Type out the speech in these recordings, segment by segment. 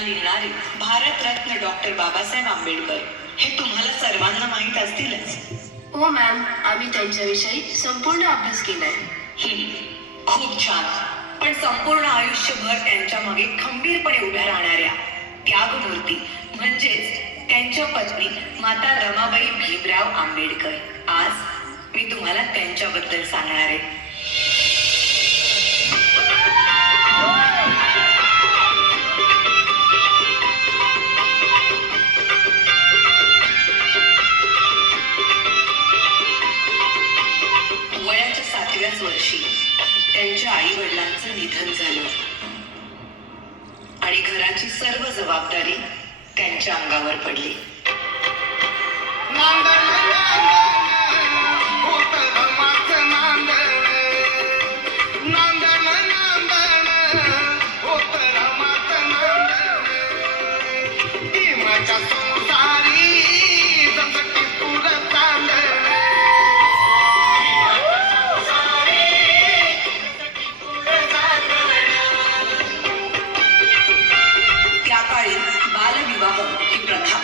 लिहिणारे भारतरत्न डॉक्टर बाबासाहेब आंबेडकर हे तुम्हाला सर्वांना माहीत असतीलच. हो मॅम, आम्ही त्यांच्याविषयी संपूर्ण अभ्यास केलाय. खूप छान. पण संपूर्ण आयुष्यभर त्यांच्या मागे खंबीरपणे उभ्या राहणाऱ्या त्यागमूर्ती म्हणजेच त्यांच्या पत्नी माता रमाबाई भीमराव आंबेडकर, आज मी तुम्हाला त्यांच्याबद्दल सांगणार आहे. वयाच्या 7व्याच वर्षी त्यांच्या आई वडिलांचं निधन झालं आणि घराची सर्व जबाबदारी त्यांच्या अंगावर पडली.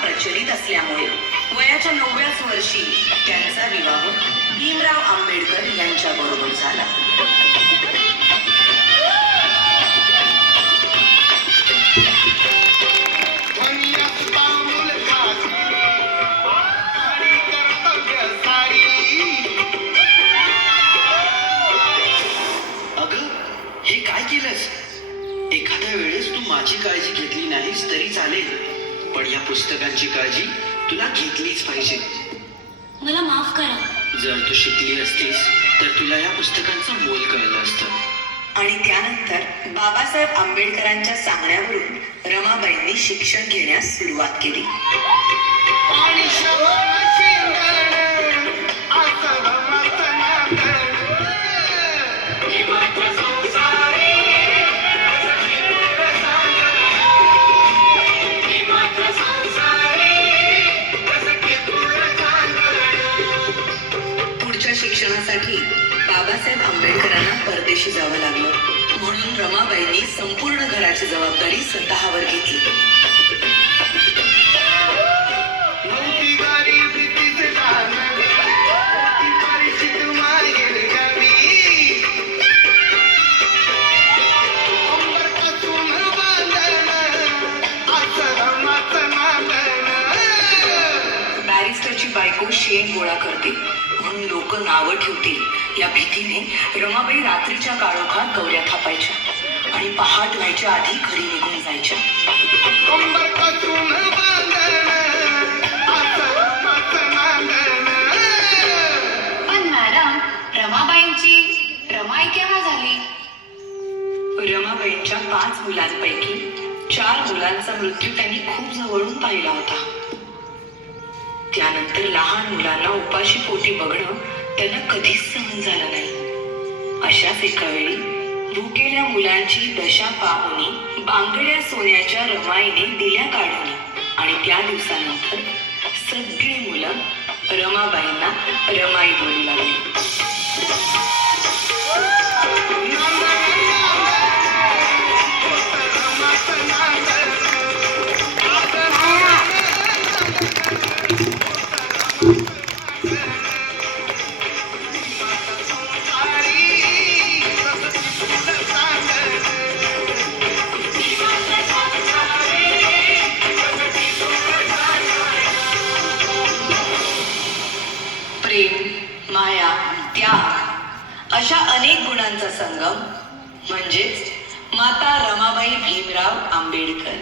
प्रचलित असल्यामुळे वयाच्या 9व्याच वर्षी त्यांचा विवाह भीमराव आंबेडकर यांच्या बरोबर झाला. अगं, हे काय केलंस? एखाद्या वेळेस तू माझी काळजी घेतली नाहीस तरी चालेल, पण या पुस्तकांची काळजी तुला घेतलीच पाहिजे. मला माफ करा. जर तू शिकली असतीस तर तुला या पुस्तकांचं मोल कळलं असतं. आणि त्यानंतर बाबासाहेब आंबेडकरांच्या सांगण्यावरून रमाबाईंनी शिक्षण घेण्यास सुरुवात केली. शिक्षणासाठी बाबासाहेब आंबेडकरांना परदेशी जावं लागलं, म्हणून रमाबाईंनी संपूर्ण घराची जबाबदारी स्वतःवर घेतली. बॅरिस्टरची बायको शेण गोळा करते म्हणून लोक नावं ठेवतील या भीतीने रमाबाई रात्रीच्या काळोखात गौऱ्या थापायच्या आणि पहाट व्हायच्या आधी घरी निघून जायच्या. पण मॅडम, रमाबाईंची रमाई केव्हा झाली? रमाबाईंच्या 5 मुलांपैकी 4 मुलांचा मृत्यू त्यांनी खूप जवळून पाहिला होता. त्यानंतर लहान मुलांना उपाशी पोटी बघणं त्यांना कधीच सहन झालं नाही. अशाच एका वेळी भुकेल्या मुलांची दशा पाहुनी बांगड्या सोन्याच्या रमाईने दिल्या काढून आणि त्या दिवसानंतर सगळी मुलं रमाबाईंना रमाई बोलू लागली. प्रेम, माया, त्याग अशा अनेक गुणांचा संगम म्हणजेच माता रमाबाई भीमराव आंबेडकर.